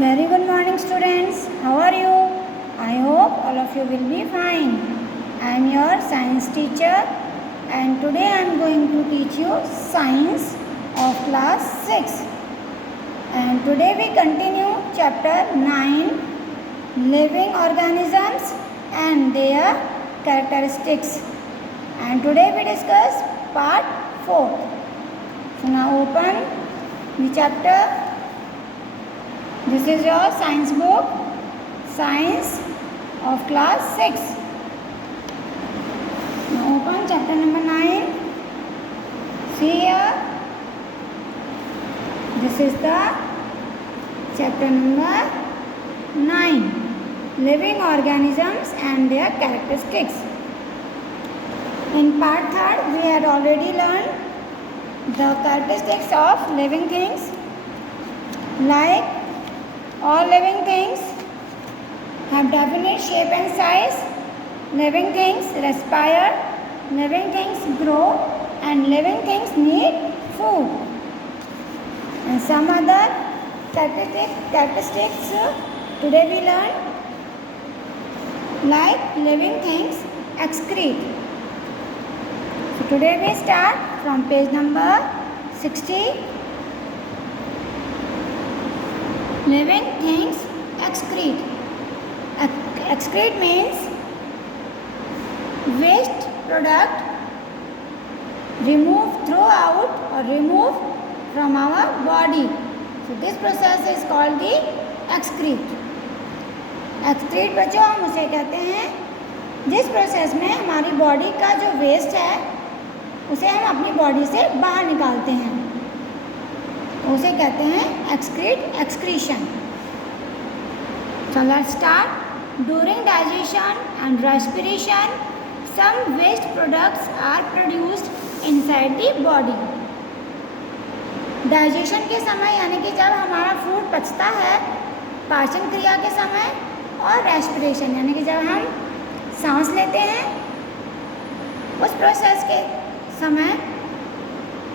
Very good morning, students. How are you? I hope all of you will be fine. I am your science teacher, and today I am going to teach you science of class 6. And today we continue chapter 9, living organisms and their characteristics. And today we discuss part 4. So now open the chapter. This is your science book, Science of class 6. Now open chapter number 9. See here. This is the chapter number 9, living organisms and their characteristics. In part 3, we had already learned the characteristics of living things, like all living things have definite shape and size. Living things respire, living things grow, and living things need food. And some other characteristics today we learn, like living things excrete. So today we start from page number 60. Living things excrete. Excrete means waste product removed throughout or removed from our body. So this process is called the excrete. Excrete बच्चों हम उसे कहते हैं जिस process में हमारी body का जो वेस्ट है उसे हम अपनी बॉडी से बाहर निकालते हैं, उसे कहते हैं excretion. So let's start. During digestion and respiration, some waste products are produced inside the body. Digestion के समय यानी कि जब हमारा फूड पचता है, पाचन क्रिया के समय, और रेस्पिरेशन यानी कि जब हम सांस लेते हैं, उस प्रोसेस के समय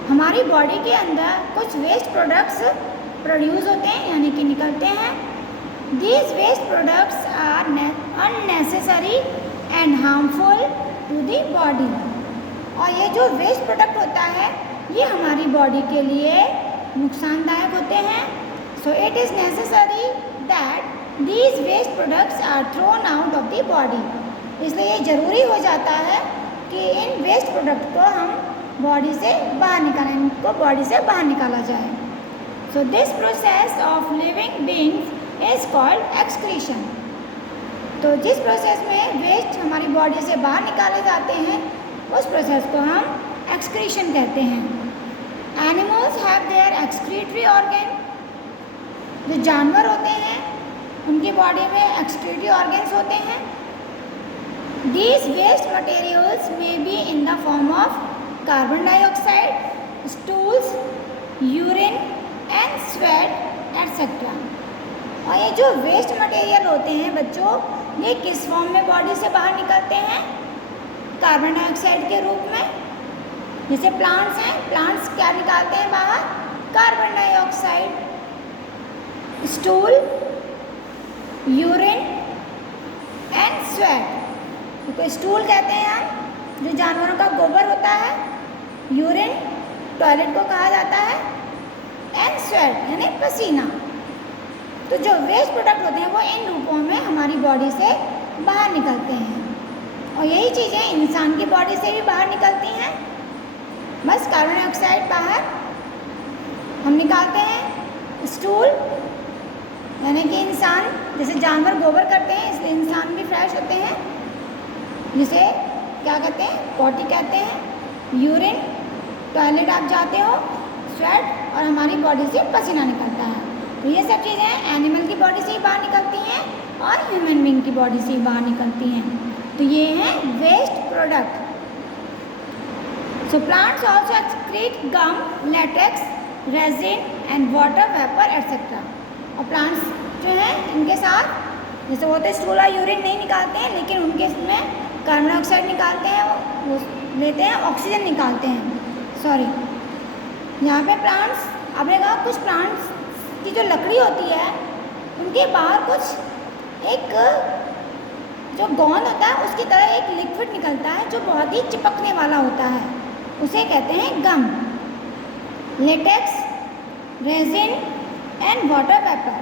हमारी बॉडी के अंदर कुछ वेस्ट प्रोडक्ट्स प्रोड्यूस होते हैं यानी कि निकलते हैं. These waste products are unnecessary and harmful to the body. और ये जो वेस्ट प्रोडक्ट होता है ये हमारी बॉडी के लिए नुकसानदायक होते हैं. So it is necessary that these waste products are thrown out of the body. इसलिए ये ज़रूरी हो जाता है कि इन वेस्ट प्रोडक्ट को हम बॉडी से बाहर निकालें, इनको बॉडी से बाहर निकाला जाए. So this process of living beings is called excretion. तो जिस प्रोसेस में वेस्ट हमारी बॉडी से बाहर निकाले जाते हैं उस प्रोसेस को हम एक्सक्रीशन कहते हैं. Animals have their excretory organ. जो जानवर होते हैं उनकी बॉडी में एक्सक्रीटरी ऑर्गन्स होते हैं. These waste materials may be in the form of carbon dioxide, stools, urine and sweat etcetera. और ये जो वेस्ट मटेरियल होते हैं बच्चों, ये किस फॉर्म में बॉडी से बाहर निकलते हैं? कार्बन डाइऑक्साइड के रूप में. जैसे प्लांट्स हैं, प्लांट्स क्या निकालते हैं बाहर? Carbon dioxide. Stool, urine and sweat. तो स्टूल कहते हैं हम जो जानवरों का गोबर होता है, यूरिन टॉयलेट को कहा जाता है, एंड स्वेट यानी पसीना. तो जो वेस्ट प्रोडक्ट होते हैं वो इन रूपों में हमारी बॉडी से बाहर निकलते हैं. और यही चीज़ें इंसान की बॉडी से भी बाहर निकलती हैं. बस कार्बन डाइऑक्साइड बाहर हम निकालते हैं. स्टूल यानी कि इंसान, जैसे जानवर गोबर करते हैं इसलिए इंसान भी फ्रेश होते हैं, जिसे क्या कहते हैं? पॉटी कहते हैं. यूरिन टॉयलेट आप जाते हो, स्वेट और हमारी बॉडी से पसीना निकलता है. तो ये सब चीज़ें एनिमल की बॉडी से ही बाहर निकलती हैं और ह्यूमन बीइंग की बॉडी से ही बाहर निकलती हैं. तो ये हैं waste product. So plants also excrete gum, latex, resin and water vapour etcetera. और प्लांट्स जो हैं इनके साथ जैसे वो तो स्टूल और यूरिन नहीं निकालते हैं, लेकिन उनके इसमें कार्बन डाइऑक्साइड निकालते हैं, वो लेते हैं, ऑक्सीजन निकालते हैं. सॉरी, यहाँ पे प्लांट्स, आपने कहा कुछ प्लांट्स की जो लकड़ी होती है उनके बाहर कुछ एक जो गोंद होता है उसकी तरह एक लिक्विड निकलता है जो बहुत ही चिपकने वाला होता है, उसे कहते हैं gum. Latex, resin and water vapour,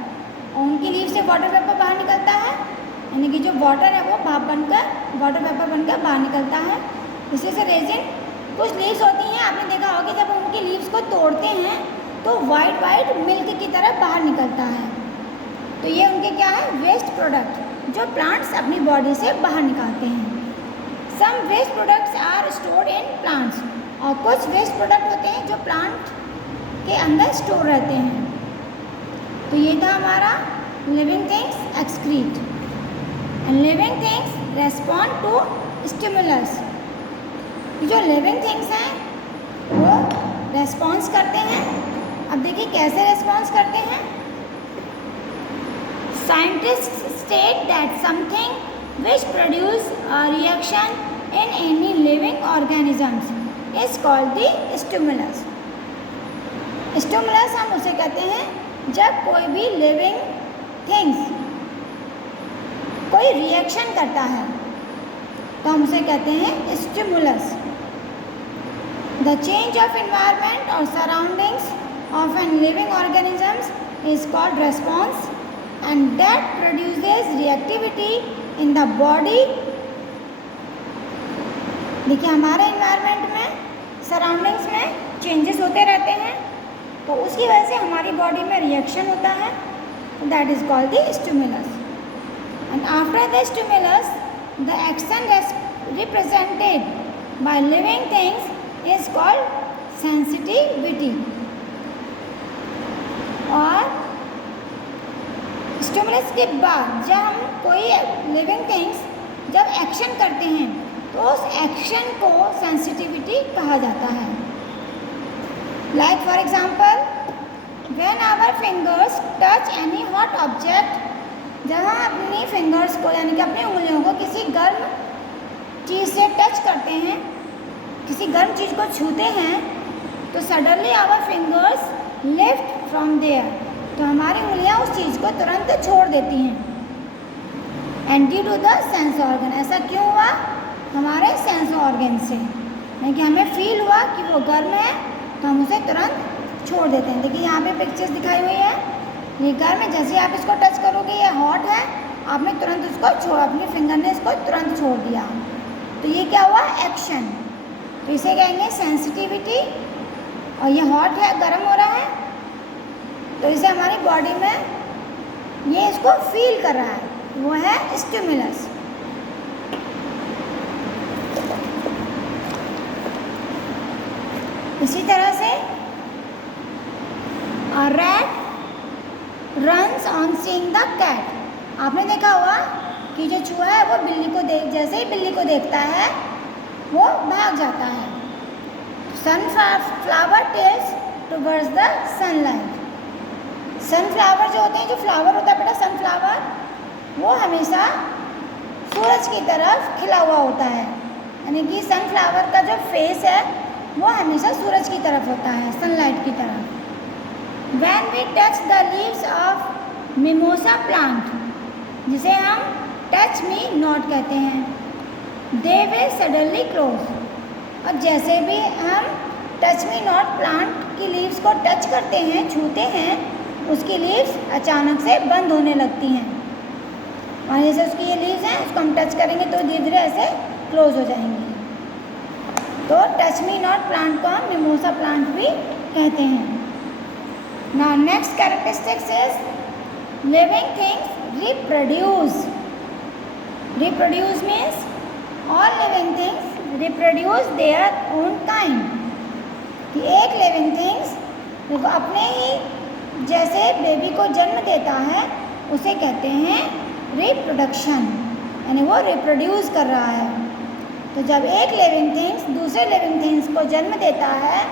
और उनकी लीफ से वाटर वेपर बाहर निकलता है, यानी कि जो वाटर है वो भाप बनकर वाटर वेपर बनकर बाहर निकलता है। इसी से रेजिन, कुछ लीव्स होती हैं, आपने देखा होगा कि जब उनकी लीव्स को तोड़ते हैं तो वाइट वाइट मिल्क की तरह बाहर निकलता है। तो ये उनके क्या है, वेस्ट प्रोडक्ट जो प्लांट्स अपनी बॉडी से बाहर निकालते हैं। Some waste products are stored in plants, और कुछ वेस्ट प्रोडक्ट होते हैं जो प्लांट के अंदर स्टोर रहते हैं। तो ये था हमारा living things excrete and living things respond to stimulus. जो लिविंग थिंग्स हैं वो रेस्पॉन्स करते हैं। अब देखिए कैसे रेस्पॉन्स करते हैं। Scientist state that something which produce a reaction in any living organisms is called the stimulus. Stimulus हम उसे कहते हैं जब कोई भी living things कोई रिएक्शन करता है तो हम उसे कहते हैं stimulus. The change of environment or surroundings of an living organisms is called response, and that produces reactivity in the body. देखिए हमारे इन्वायरमेंट में, सराउंडिंग्स में चेंजेस होते रहते हैं तो उसकी वजह से हमारी बॉडी में रिएक्शन होता है, that is called the stimulus. And after the stimulus the action represented by living things is called sensitivity. और स्टिमुलस के बाद जब हम कोई लिविंग थिंग्स जब एक्शन करते हैं तो उस एक्शन को सेंसिटिविटी कहा जाता है। Like for example, when our fingers touch any hot object, जब हम अपनी फिंगर्स को यानी कि अपनी उंगलियों को किसी गर्म चीज़ से टच करते हैं, किसी गर्म चीज़ को छूते हैं, तो suddenly our fingers lift from there, तो हमारी उंगलियां उस चीज़ को तुरंत छोड़ देती हैं। And due to the sense organ, ऐसा क्यों हुआ, हमारे सेंस ऑर्गन से, यानी कि हमें फील हुआ कि वो गर्म है तो हम उसे तुरंत छोड़ देते हैं। देखिए यहाँ पे पिक्चर्स दिखाई हुई है, ये गर्म है, जैसे आप इसको टच करोगे ये हॉट है, आपने तुरंत उसको छोड़, अपने फिंगर ने इसको तुरंत छोड़ दिया, तो ये क्या हुआ, एक्शन। तो इसे कहेंगे सेंसिटिविटी। और ये हॉट है, गर्म हो रहा है, तो इसे हमारी बॉडी में ये इसको फील कर रहा है, वो है स्टिमुलस। इसी तरह से rat runs on seeing the cat, आपने देखा होगा कि जो चूहा है वो बिल्ली को जैसे ही बिल्ली को देखता है वो भाग जाता है। Sunflower tells towards the sunlight, sunflower जो होते हैं, जो फ्लावर होता है बेटा सनफ्लावर, वो हमेशा सूरज की तरफ खिला हुआ होता है, यानी कि सनफ्लावर का जो फेस है वो हमेशा सूरज की तरफ होता है, सनलाइट की तरफ। When we touch the leaves of mimosa plant, जिसे हम टच मी नॉट कहते हैं, they will suddenly close, और जैसे भी हम टच मी नॉट प्लांट की लीव्स को टच करते हैं, छूते हैं, उसकी लीव्स अचानक से बंद होने लगती हैं, और जैसे उसकी ये लीव्स हैं उसको हम टच करेंगे तो धीरे धीरे ऐसे क्लोज हो जाएंगी। तो टच मी नॉट प्लांट को हम मिमोसा प्लांट भी कहते हैं। Now next characteristics is living things reproduce. Reproduce means all living things reproduce their own kind, कि एक लिविंग थिंग्स देखो अपने ही जैसे बेबी को जन्म देता है उसे कहते हैं रिप्रोडक्शन, यानी वो रिप्रोड्यूस कर रहा है। तो जब एक लिविंग थिंग्स दूसरे लिविंग थिंग्स को जन्म देता है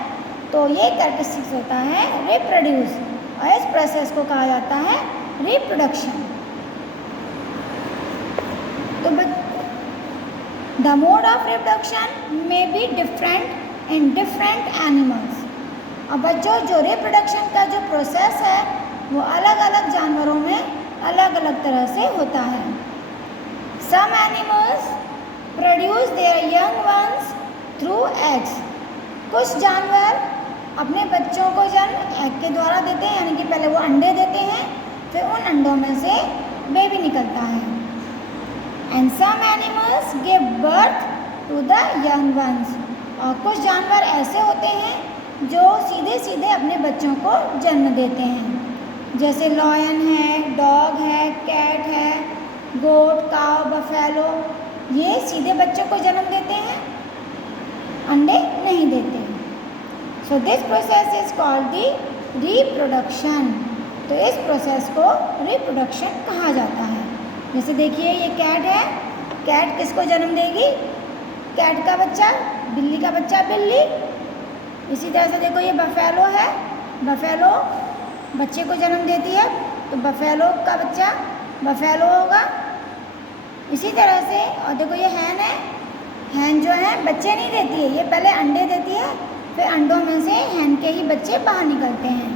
तो ये कैरेक्टरिस्टिक्स होता है रिप्रोड्यूस, और इस प्रोसेस को कहा जाता है रिप्रोडक्शन। तो the mode of reproduction may be different in different animals. अब बच्चों जो रिप्रोडक्शन का जो प्रोसेस है वो अलग अलग जानवरों में अलग अलग तरह से होता है। Some animals produce their young ones through eggs. कुछ जानवर अपने बच्चों को जन्म एग के द्वारा देते हैं, यानी कि पहले वो अंडे देते हैं, फिर उन अंडों में से बेबी निकलता है। And some animals give birth to the young ones. और कुछ जानवर ऐसे होते हैं जो सीधे सीधे अपने बच्चों को जन्म देते हैं, जैसे लॉयन है, डॉग है, कैट है, गोट, काव, बफेलो। ये सीधे बच्चों को जन्म देते हैं, अंडे नहीं देते। So this process is called the reproduction. तो इस प्रोसेस को रिप्रोडक्शन कहा जाता है। जैसे देखिए ये कैट है, कैट किसको जन्म देगी? कैट का बच्चा, बिल्ली का बच्चा बिल्ली। इसी तरह से देखो ये बफेलो है, बफेलो बच्चे को जन्म देती है, तो बफेलो का बच्चा बफेलो होगा। इसी तरह से और देखो ये हैन है, हैन जो है बच्चे नहीं देती है, ये पहले अंडे देती है, फिर अंडों में से हैन के ही बच्चे बाहर निकलते हैं।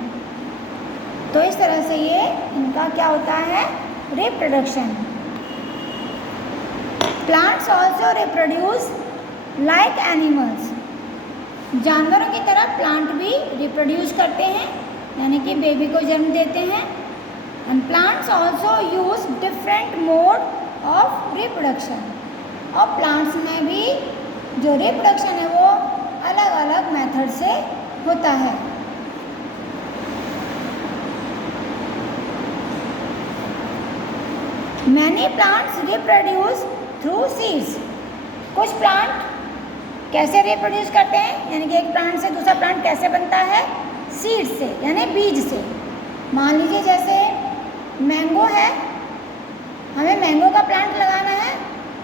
तो इस तरह से ये इनका क्या होता है? Reproduction. Plants also reproduce like animals. जानवरों की तरह प्लांट भी रिप्रोड्यूस करते हैं, यानी कि बेबी को जन्म देते हैं। And plants also use different mode of reproduction. और प्लांट्स में भी जो रिप्रोडक्शन है वो अलग अलग मेथड से होता है। Many plants reproduce through seeds. कुछ प्लांट कैसे रिप्रोड्यूस करते हैं, यानी कि एक प्लांट से दूसरा प्लांट कैसे बनता है? सीड से, यानी बीज से। मान लीजिए जैसे मैंगो है, हमें मैंगो का प्लांट लगाना है,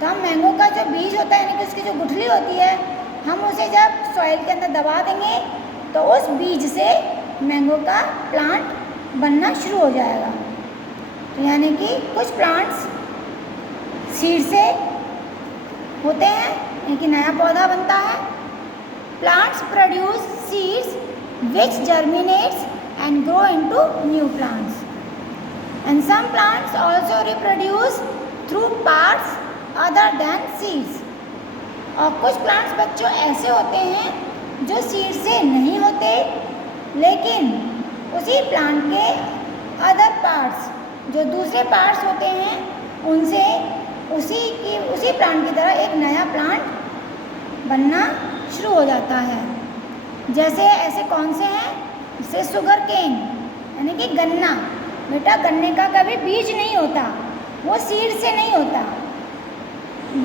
तो हम मैंगो का जो बीज होता है, यानी कि उसकी जो गुठली होती है, हम उसे जब सॉइल के अंदर दबा देंगे तो उस बीज से मैंगो का प्लांट बनना शुरू हो जाएगा। तो यानी कि कुछ प्लांट्स सीड से होते हैं, यानी कि नया पौधा बनता है। Plants produce seeds which germinates and grow into new plants. And some plants also reproduce through parts other than seeds. और कुछ प्लांट्स बच्चों ऐसे होते हैं जो सीड से नहीं होते, लेकिन उसी प्लांट के अदर पार्ट्स, जो दूसरे पार्ट्स होते हैं, उनसे उसी प्लांट की तरह एक नया प्लांट बनना शुरू हो जाता है। जैसे ऐसे कौन से हैं? जैसे शुगर केन, यानी कि गन्ना। बेटा गन्ने का कभी बीज नहीं होता, वो सीड से नहीं होता।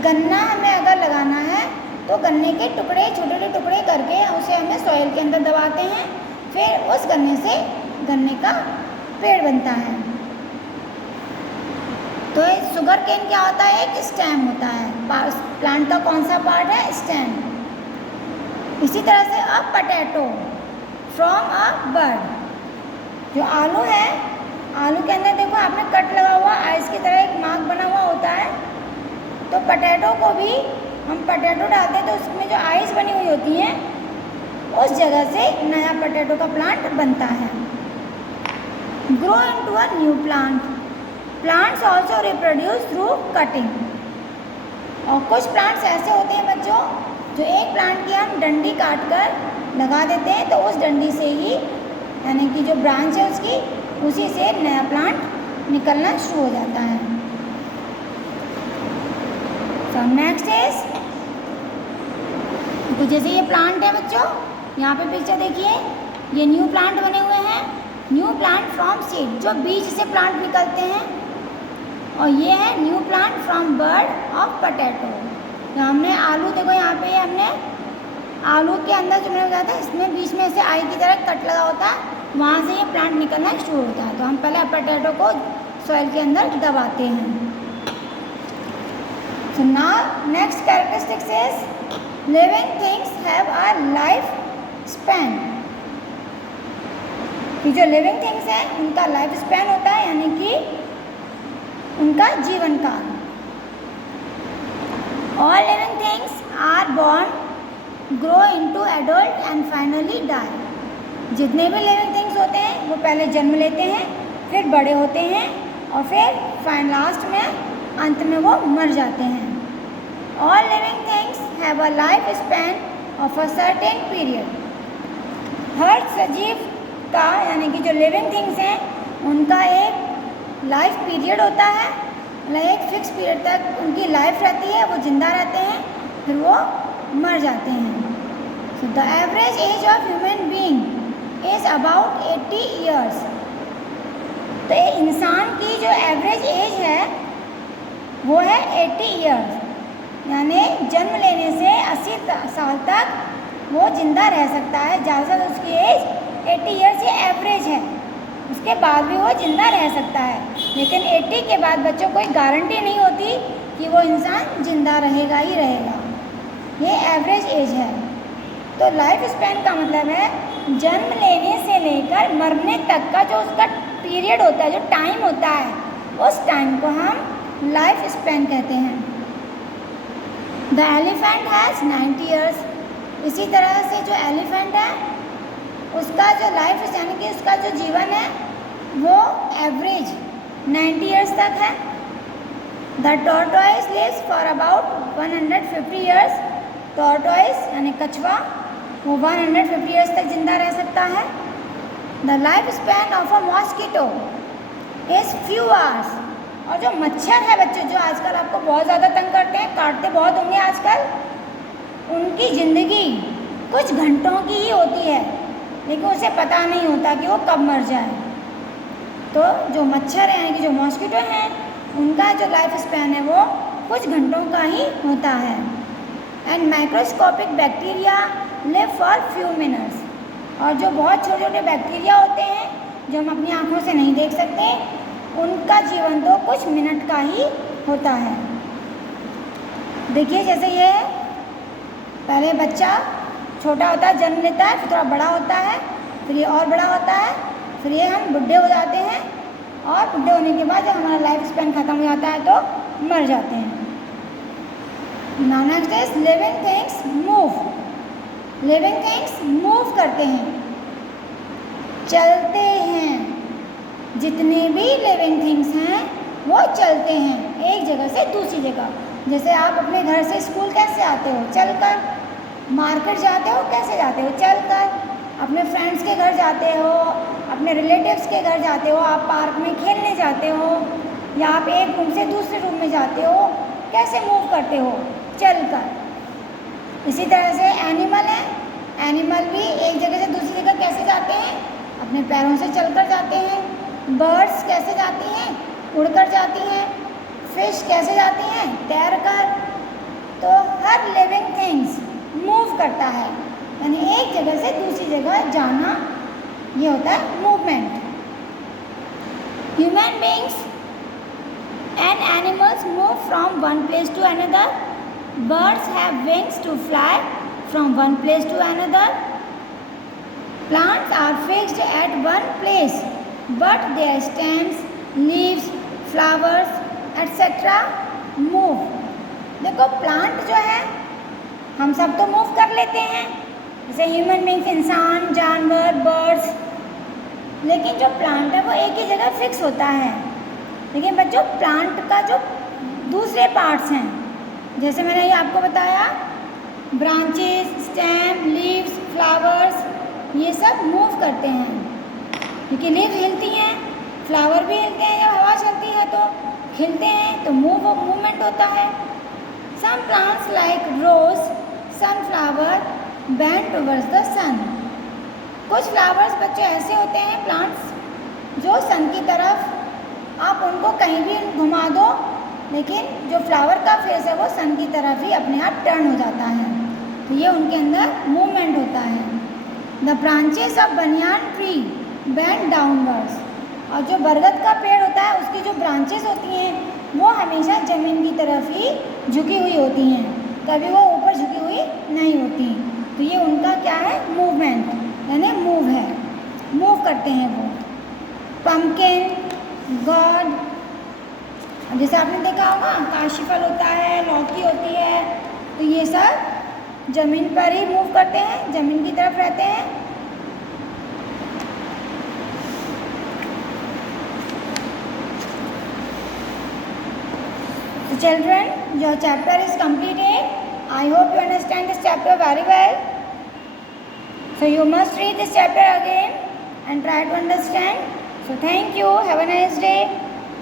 गन्ना हमें अगर लगाना है तो गन्ने के टुकड़े, छोटे छोटे टुकड़े करके उसे हमें सॉइल के अंदर दबाते हैं, फिर उस गन्ने से गन्ने का पेड़ बनता है। तो शुगर केन क्या होता है? एक स्टेम होता है। प्लांट का कौन सा पार्ट है? स्टेम। इसी तरह से अ पोटैटो फ्रॉम अ बर्ड। जो आलू है, आलू के अंदर देखो आपने कट लगा हुआ, आइस की तरह एक मार्क बना हुआ होता है। तो पोटैटो को भी हम पोटैटो डालते हैं तो उसमें जो आइस बनी हुई होती है, उस जगह से नया पोटैटो का प्लांट बनता है। Grow into a new plant. Plants also reproduce through cutting. और कुछ प्लांट्स ऐसे होते हैं बच्चों, जो एक प्लांट की हम डंडी काट कर लगा देते हैं, तो उस डंडी से ही, यानी कि जो ब्रांच है उसकी, उसी से नया प्लांट निकलना शुरू हो जाता है। तो नेक्स्ट इज, तो जैसे ये प्लांट है बच्चों, यहाँ पे पिक्चर देखिए, ये न्यू प्लांट बने हुए हैं। न्यू प्लांट फ्रॉम सीड, जो बीज से प्लांट निकलते हैं। और ये है new plant from bird of potato. तो हमने आलू, देखो यहाँ पे हमने आलू के अंदर जो मैंने बताया था, इसमें बीच में से आई की तरह कट लगा होता है, वहाँ से ये प्लांट निकलना शुरू होता है। तो हम पहले पोटैटो को सॉइल के अंदर दबाते हैं। So now next characteristics is living things have a life span। कि जो लिविंग थिंग्स हैं उनका लाइफ स्पैन होता है, यानी कि उनका जीवन काल। All living things are born, grow into adult and finally die। जितने भी लिविंग थिंग्स होते हैं वो पहले जन्म लेते हैं, फिर बड़े होते हैं और फिर लास्ट में अंत में वो मर जाते हैं। All living things have a life span of a certain period. हर सजीव का यानी कि जो लिविंग थिंग्स हैं उनका एक लाइफ पीरियड होता है, मतलब एक फिक्स पीरियड तक उनकी लाइफ रहती है, वो जिंदा रहते हैं, फिर वो मर जाते हैं। So the average age of human being is about 80 years. तो इंसान की जो एवरेज एज है वो है 80 ईयर्स, यानी जन्म लेने से 80 साल तक वो जिंदा रह सकता है। ज़्यादा उसकी एज 80 ईयर्स ये एवरेज है, उसके बाद भी वो जिंदा रह सकता है। लेकिन 80 के बाद बच्चों कोई गारंटी नहीं होती कि वो इंसान जिंदा रहेगा ही रहेगा, ये एवरेज एज है। तो लाइफ स्पैन का मतलब है जन्म लेने से लेकर मरने तक का जो उसका पीरियड होता है, जो टाइम होता है, उस टाइम को हम लाइफ स्पैन कहते हैं। The elephant has 90 years. इसी तरह से जो एलिफेंट है उसका जो लाइफ यानी कि उसका जो जीवन है वो एवरेज 90 ईयर्स तक है। The tortoise lives for about 150 years. Tortoise यानी कछुआ वो 150 ईयर्स तक जिंदा रह सकता है। The life span of a mosquito is few hours. और जो मच्छर है बच्चों, जो आजकल आपको बहुत ज़्यादा तंग करते हैं, काटते बहुत होंगे आजकल, उनकी ज़िंदगी कुछ घंटों की ही होती है, लेकिन उसे पता नहीं होता कि वो कब मर जाए। तो जो मच्छर हैं यानी कि जो मॉस्किटो हैं उनका जो लाइफ स्पैन है वो कुछ घंटों का ही होता है। And microscopic bacteria live for few minutes. और जो बहुत छोटे छोटे बैक्टीरिया होते हैं जो हम अपनी आँखों से नहीं देख सकते, उनका जीवन तो कुछ मिनट का ही होता है। देखिए जैसे ये पहले बच्चा छोटा होता है, जन्म लेता है, फिर थोड़ा बड़ा होता है, फिर ये और बड़ा होता है, फिर ये हम बुढ़े हो जाते हैं, और बुढ़े होने के बाद जब हमारा लाइफ स्पैन ख़त्म हो जाता है तो मर जाते हैं। Now next is living things move. Living things move करते हैं, चलते हैं। जितने भी लिविंग थिंग्स हैं वो चलते हैं एक जगह से दूसरी जगह। जैसे आप अपने घर से स्कूल कैसे आते हो? चलकर। मार्केट जाते हो कैसे जाते हो? चलकर। अपने फ्रेंड्स के घर जाते हो, अपने रिलेटिव्स के घर जाते हो, आप पार्क में खेलने जाते हो, या आप एक रूम से दूसरे रूम में जाते हो, कैसे मूव करते हो? चलकर। इसी तरह से एनिमल है, एनिमल भी एक जगह से दूसरी जगह कैसे जाते हैं? अपने पैरों से चलकर जाते हैं। बर्ड्स कैसे जाती हैं? उड़कर जाती हैं। फिश कैसे जाती हैं? तैरकर। तो हर लिविंग थिंग्स मूव करता है, यानी एक जगह से दूसरी जगह जाना, ये होता है movement. Human beings and animals move from one place to another. Birds have wings to fly from one place to another. Plants are fixed at one place but their stems, leaves, flowers etcetera move. देखो plant जो है हम सब तो move कर लेते हैं, जैसे ह्यूमन बीइंग्स, इंसान, जानवर, बर्ड्स, लेकिन जो प्लांट है वो एक ही जगह फिक्स होता है। लेकिन बच्चों प्लांट का जो दूसरे पार्ट्स हैं, जैसे मैंने ये आपको बताया, ब्रांचेस, स्टेम, लीव्स, फ्लावर्स, ये सब मूव करते हैं, क्योंकि लीव्स हिलती हैं, फ्लावर भी हिलते हैं, जब हवा चलती है तो खिलते हैं, तो मूवमेंट होता है। Some plants like rose, sunflower bend towards the sun. कुछ फ्लावर्स बच्चे ऐसे होते हैं, प्लांट्स, जो सन की तरफ आप उनको कहीं भी घुमा दो, लेकिन जो फ्लावर का फेस है वो सन की तरफ ही अपने आप टर्न हो जाता है, तो ये उनके अंदर मूवमेंट होता है। The branches of banyan tree bend downwards. और जो बरगद का पेड़ होता है उसकी जो ब्रांचेस होती हैं वो हमेशा ज़मीन की तरफ ही झुकी हुई होती हैं, कभी वो ऊपर झुकी हुई नहीं होती। तो ये उनका क्या है? मूवमेंट, यानी मूव है, मूव करते हैं वो। पम्पकिन, गॉड, जैसे आपने देखा होगा काशीफल होता है, लौकी होती है, तो ये सब ज़मीन पर ही मूव करते हैं, ज़मीन की तरफ रहते हैं। children, your chapter is completed. I hope you understand this chapter very well. So you must read this chapter again and try to understand. So thank you. Have a nice day.